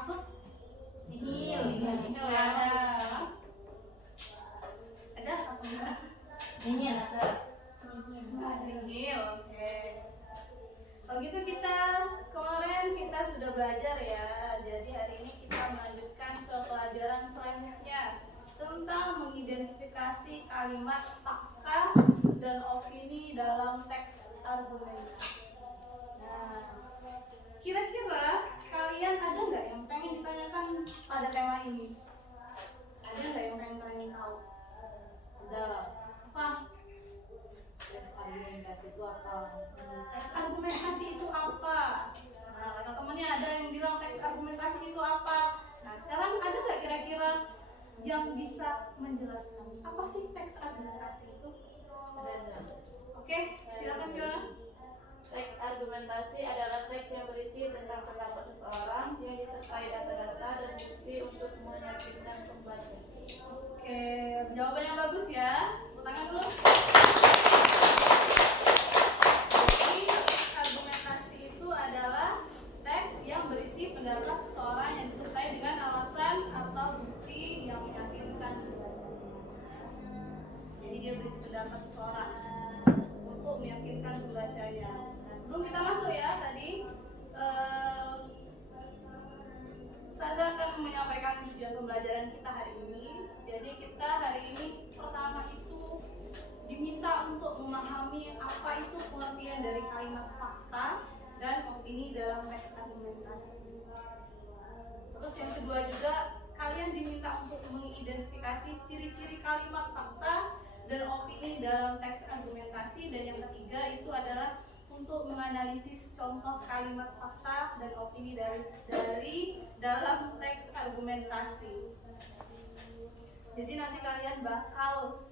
masuk? Nihil ya. Ada apa enggak? Nihil ada. Nihil, oke. Kalau gitu kemarin kita sudah belajar ya. Jadi hari ini kita melanjutkan ke pelajaran selanjutnya tentang mengidentifikasi kalimat fakta dan opini dalam teks argumentasi. Nah, kira-kira kalian ada nggak yang pengen ditanyakan pada tema ini? Ada nggak yang pengen tahu? Ada. Apa? Teks argumentasi itu apa? Teks argumentasi itu apa? Nah, kata temennya ada yang bilang teks argumentasi itu apa? Nah, sekarang ada nggak kira-kira yang bisa menjelaskan apa sih teks argumentasi itu? Ada. Oke, silakan Joan. Teks argumentasi adalah teks yang berisi tentang pendapat seseorang yang disertai data-data dan bukti untuk meyakinkan pembaca. Oke, jawaban yang bagus ya. Tepuk tangan dulu. Jadi, argumentasi itu adalah teks yang berisi pendapat seseorang yang disertai dengan alasan atau bukti yang meyakinkan pembacanya. Jadi dia berisi pendapat seseorang untuk meyakinkan pembacanya. Nah, sebelum kita masuk ya tadi, saya akan menyampaikan tujuan pembelajaran kita hari ini. Jadi kita hari ini pertama itu diminta untuk memahami apa itu pengertian dari kalimat fakta dan opini dalam teks argumentasi. Terus yang kedua juga kalian diminta untuk mengidentifikasi ciri-ciri kalimat fakta dan opini dalam teks argumentasi, dan yang ketiga itu adalah untuk menganalisis contoh kalimat fakta dan opini dari dalam teks argumentasi. Jadi nanti kalian bakal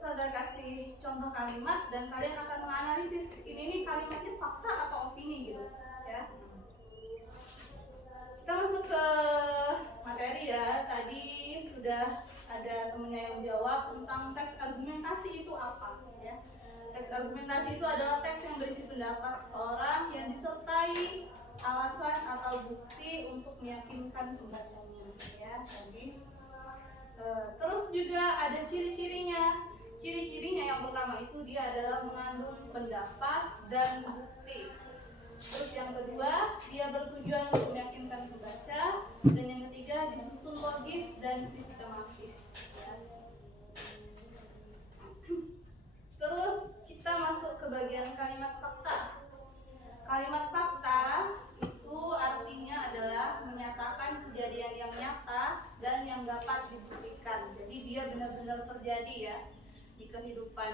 saya kasih contoh kalimat dan kalian akan menganalisis ini kalimatnya fakta atau opini gitu ya. Kita masuk ke materi ya. Tadi sudah ada temennya yang menjawab tentang teks argumentasi itu apa ya. Teks argumentasi itu adalah teks yang berisi pendapat seseorang yang disertai alasan atau bukti untuk meyakinkan pembacanya ya. Jadi terus juga ada ciri-cirinya. Ciri-cirinya yang pertama itu dia adalah mengandung pendapat dan bukti. Terus yang kedua, dia bertujuan untuk meyakinkan pembaca, dan yang ketiga disusun logis dan sistematis ya. Terus kita masuk ke bagian kalimat fakta. Kalimat fakta itu artinya adalah menyatakan kejadian yang nyata dan yang dapat dibuktikan. Jadi dia benar-benar terjadi ya di kehidupan.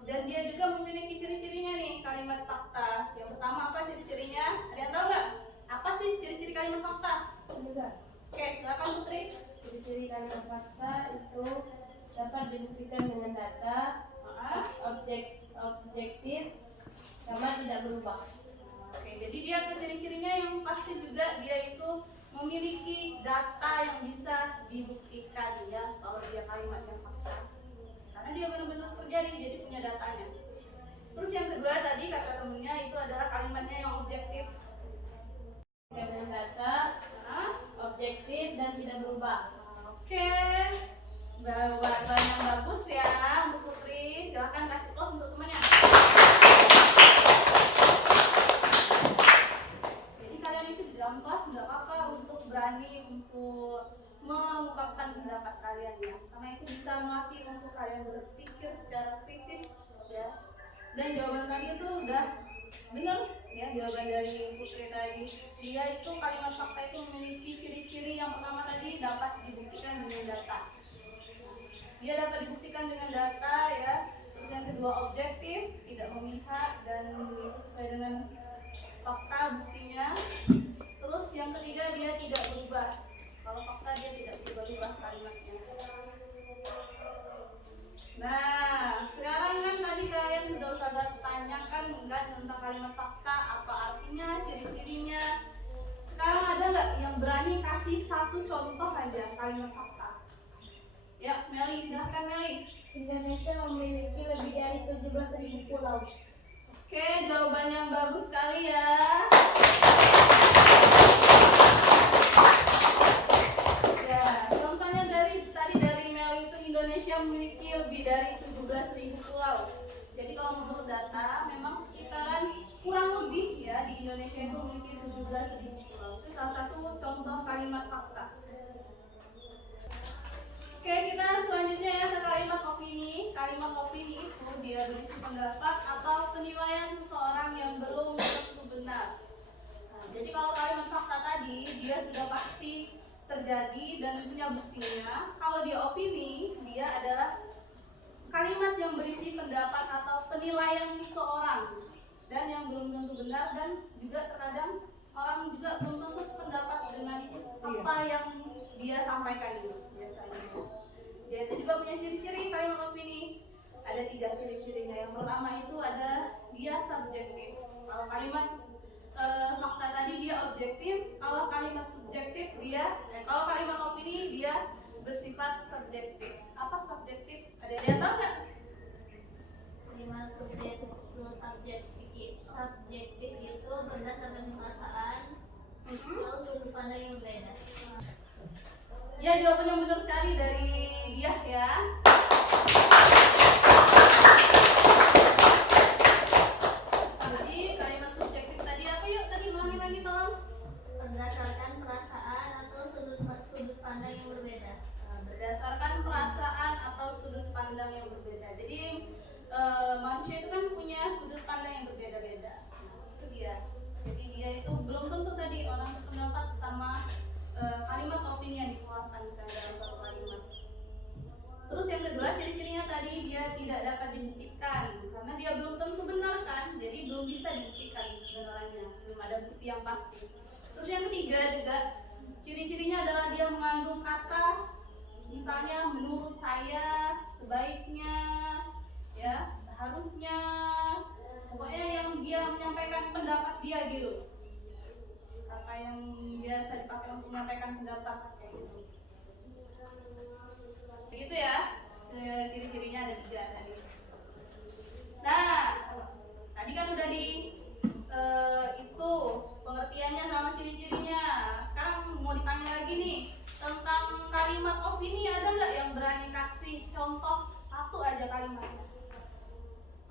Dan dia juga memiliki ciri-cirinya nih kalimat fakta. Yang pertama apa ciri-cirinya? Ada yang tahu nggak? Apa sih ciri-ciri kalimat fakta? Enggak. Oke, silakan Putri. Ciri-ciri kalimat fakta itu dapat dibuktikan dengan data, objektif, sama tidak berubah. Oke, jadi dia ciri-cirinya yang pasti juga dia itu memiliki data yang bisa dibuktikan ya kalau dia kalimat yang fakta. Karena dia benar-benar terjadi, jadi punya datanya. Terus yang kedua tadi kata temennya itu adalah kalimatnya yang objektif. Dengan data, objektif dan tidak berubah. Oke, jawaban yang bagus ya untuk Putri. Silahkan kasih plus untuk temannya. Jadi kalian itu di dalam kelas nggak apa-apa untuk berani untuk mengungkapkan pendapat kalian ya, karena itu bisa melatih untuk kalian berpikir secara kritis ya. Dan jawaban kalian itu udah benar ya, jawaban dari Putri tadi. Dia itu kalimat fakta itu memiliki ciri-ciri yang pertama tadi dapat dibuktikan dengan data. Dia dapat dibuktikan dengan data ya. Terus yang kedua objektif, tidak memihak dan itu sesuai dengan fakta buktinya. Terus yang ketiga dia tidak berubah. Kalau fakta dia tidak berubah kalimatnya. Nah, sekarang kan tadi kalian sudah usah tanyakan enggak tentang kalimat fakta, apa artinya, ciri-cirinya. Sekarang ada nggak yang berani kasih satu contoh aja kalimat fakta? Ya, Meli, silahkan Meli. Indonesia memiliki lebih dari 17.000 pulau. Oke, jawaban yang bagus sekali ya. memiliki 17.000 pulau. Itu salah satu contoh kalimat fakta. Oke, kita selanjutnya ya ke kalimat opini. Kalimat opini itu dia berisi pendapat atau penilaian seseorang yang belum tentu benar. Nah, jadi kalau kalimat fakta tadi dia sudah pasti terjadi dan punya buktinya. Kalau dia opini, dia adalah kalimat yang berisi pendapat atau penilaian seseorang dan yang belum tentu benar, dan juga terkadang orang juga belum tentu sependapat dengan apa yang dia sampaikan itu biasanya. Dia itu juga punya ciri-ciri kalimat opini. Ada 3 ciri-cirinya. Yang pertama itu ada dia subjektif. Kalau kalimat fakta tadi dia objektif, kalau kalimat subjektif dia, kalau kalimat opini dia bersifat subjektif. Apa subjektif? Ada yang tahu nggak? Kalimat subjektif itu berdasarkan perasaan atau sudut pandang yang berbeda. Ya, jawabannya benar sekali dari dia ya. Jadi kalimat subjektif tadi apa, yuk tadi ulangi lagi tolong. Berdasarkan perasaan atau sudut pandang yang berbeda. Berdasarkan perasaan atau sudut pandang yang berbeda. Jadi manusia itu kan punya sudut pandang yang berbeda-beda. Itu dia. Jadi dia itu belum tentu tadi orang sependapat sama kalimat opini yang dikeluarkan dalam satu kalimat. Terus yang kedua, ciri-cirinya tadi dia tidak dapat dibuktikan karena dia belum tentu benar kan, jadi belum bisa dibuktikan kebenarannya, belum ada bukti yang pasti. Terus yang ketiga juga ciri-cirinya adalah dia mengandung kata, misalnya menurut saya, sebaiknya, ya seharusnya, pokoknya yang dia menyampaikan pendapat dia gitu. Kata yang biasa dipakai untuk menyampaikan pendapat kayak gitu. Begitu ya, ciri-cirinya ada 3 tadi. Nah, tadi kan udah di itu pengertiannya sama ciri-cirinya. Sekarang mau ditanya lagi nih tentang kalimat opini, ada nggak yang berani kasih contoh satu aja kalimatnya?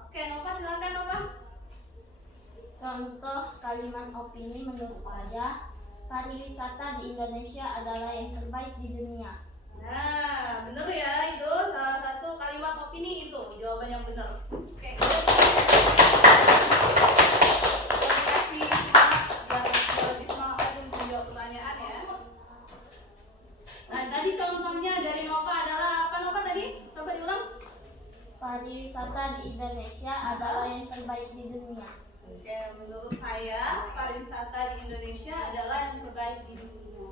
Oke, Nova silakan Nova. Contoh kalimat opini menurut saya, pariwisata di Indonesia adalah yang terbaik di dunia. Nah, bener ya, itu salah satu kalimat opini itu jawaban yang benar. Oke. Kasih semangat biar lebih semangat lagi untuk menjawab pertanyaan ya. Nah, tadi contohnya dari Nova adalah apa Nova tadi? Coba diulang. Pariwisata di Indonesia adalah yang terbaik di dunia. Oke, menurut saya pariwisata di Indonesia adalah yang terbaik di dunia.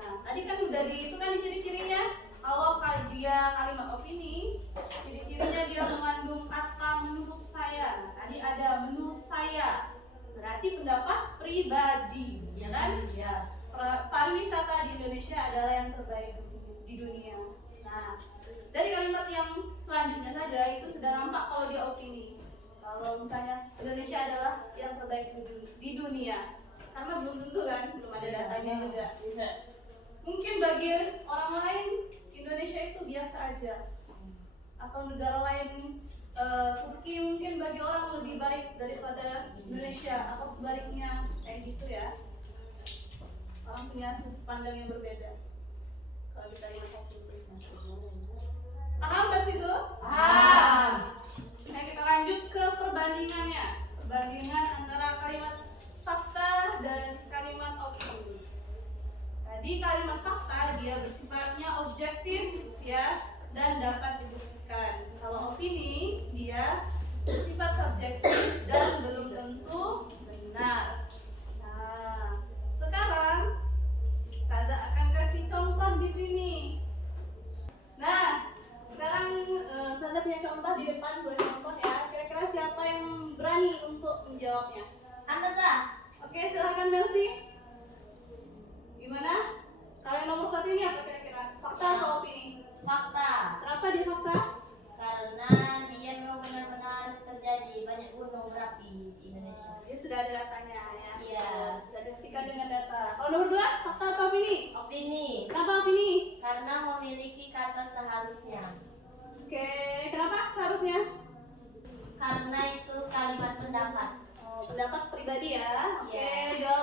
Nah, tadi kan udah itu kan ciri-cirinya. Kalau dia kalimat opini, ciri-cirinya dia mengandung kata menurut saya. Nah, tadi ada menurut saya, berarti pendapat pribadi, ya kan? Ya. Pariwisata di Indonesia adalah yang terbaik di dunia. Nah, dari kalimat yang selanjutnya saja itu sudah nampak kalau dia opini. Kalau misalnya Indonesia adalah yang terbaik di dunia, karena belum tentu kan, belum ada datanya juga. Bisa. Mungkin bagi orang lain Indonesia itu biasa aja, atau negara lain Turki mungkin bagi orang lebih baik daripada Indonesia, atau sebaliknya kayak gitu ya. Orang punya sudut pandang yang berbeda. Kalau kita lihat paham nggak sih itu? Paham. Nah, kita lanjut ke perbandingannya. Perbandingan antara kalimat fakta dan kalimat opini. Tadi kalimat fakta dia bersifatnya objektif ya dan dapat dibuktikan. Kalau opini dia bersifat subjektif dan belum tentu benar. Nah, sekarang saya akan kasih contoh di sini. Nah, sekarang saya punya contoh di depan, 2 contoh ya. Kira-kira siapa yang berani untuk menjawabnya? Anda. Oke, silakan Melsi. Gimana? Kalian nomor 1 ini apa kira-kira? Fakta atau opini? Fakta. Kenapa dia fakta? Karena dia memang benar-benar terjadi banyak gunung berapi di Indonesia. Dia sudah ada datanya ya. Iya. Sudah dibuktikan dengan data. Kalau nomor 2, fakta atau opini? Opini. Kenapa opini? Karena memiliki kata seharusnya. Oke, kenapa seharusnya? Karena itu kalimat pendapat. Oh, pendapat pribadi ya. Oke, Iya. jawaban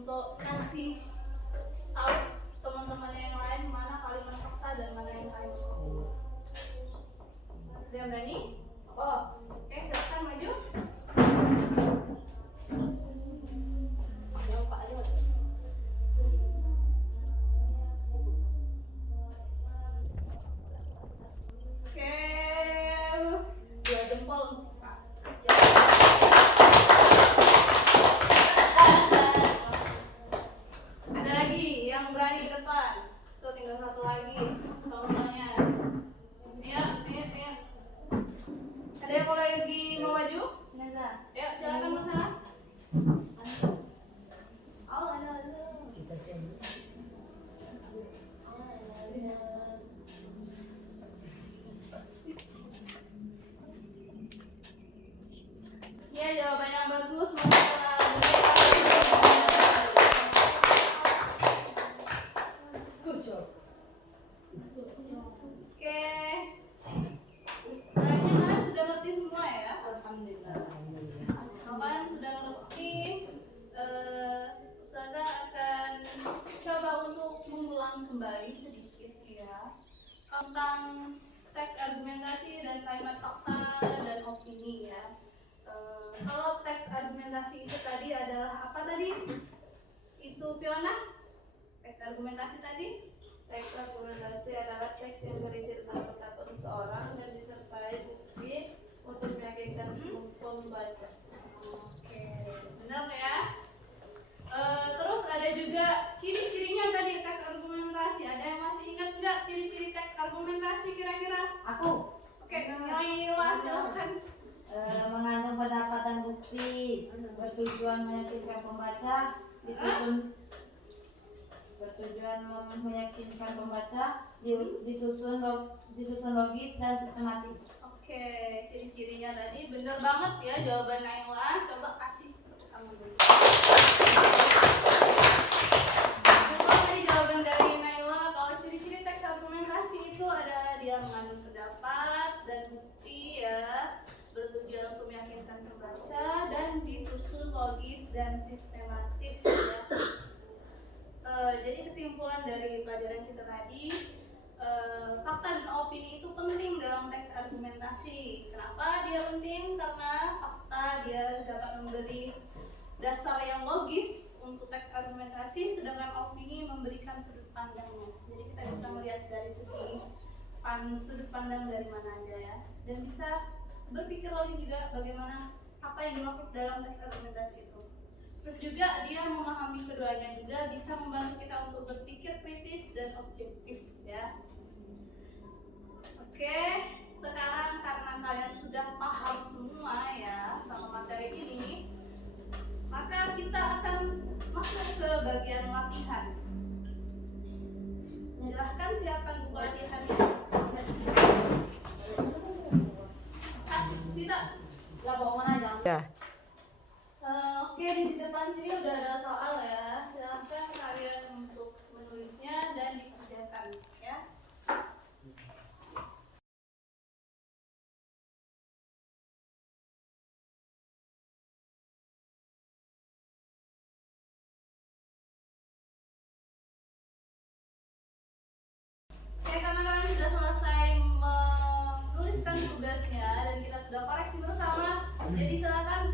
untuk kasih tahu teman-temannya yang lain mana kalimat fakta dan mana yang kalimat opini. Ada yang berani? Oh, oke, silakan maju. Oke, 2 jempol untuk Pak. Ada lagi yang berani ke depan. Tuh tinggal 1 lagi. Contohnya. Ayo. Ada yang mau lagi mau maju? Neza. Ayo, silakan Mas Hana. Oh, ada. Ya, jawabannya yang bagus. Good job. Oke. Kayaknya kalian sudah ngerti semua ya? Alhamdulillah. Kalian sudah ngerti. Ustazah akan coba untuk mengulang kembali sedikit ya tentang teks argumentasi dan kalimat fakta dan opini ya. Kalau teks argumentasi itu tadi adalah apa tadi? Itu Fiona? Teks argumentasi tadi? Teks argumentasi adalah teks yang berisi tentang pendapat seseorang dan disertai bukti untuk meyakinkan pembaca. Oke, benar ya. Terus ada juga ciri-cirinya tadi teks argumentasi. Ada yang masih ingat nggak ciri-ciri teks argumentasi kira-kira? Aku Oke, Naila silahkan. mengandung pendapat dan bukti, bertujuan meyakinkan pembaca, disusun logis dan sistematis. Oke, ciri-cirinya tadi bener banget ya jawaban Naila. Coba kasih tangan dulu. Coba tadi jawaban dari Naila. Kalau ciri-ciri teks argumentasi itu adalah dia mengandung pendapat dan bukti ya, bertujuan untuk meyakinkan pembaca dan disusun logis dan sistematis ya. Jadi kesimpulan dari pelajaran kita tadi, fakta dan opini itu penting dalam teks argumentasi. Kenapa dia penting? Karena fakta dia dapat memberi dasar yang logis untuk teks argumentasi, sedangkan opini memberikan sudut pandangnya. Jadi kita bisa melihat dari segi sudut pandang dari mana aja ya, dan bisa berpikir logis juga bagaimana apa yang dimaksud dalam teks argumentasi itu. Terus juga dia memahami keduanya juga bisa membantu kita untuk berpikir kritis dan objektif ya. Oke, sekarang karena kalian sudah paham semua ya sama materi ini, maka kita akan masuk ke bagian latihan. Silahkan siapkan buku latihannya. Tidak. Lah bawa mana aja? Ya. Oke, di depan sini udah ada soal ya. Silahkan kalian untuk menulisnya dan dikerjakan ya. Oke, karena kalian sudah selesai menuliskan tugasnya dan kita sudah koreksi bersama, jadi silakan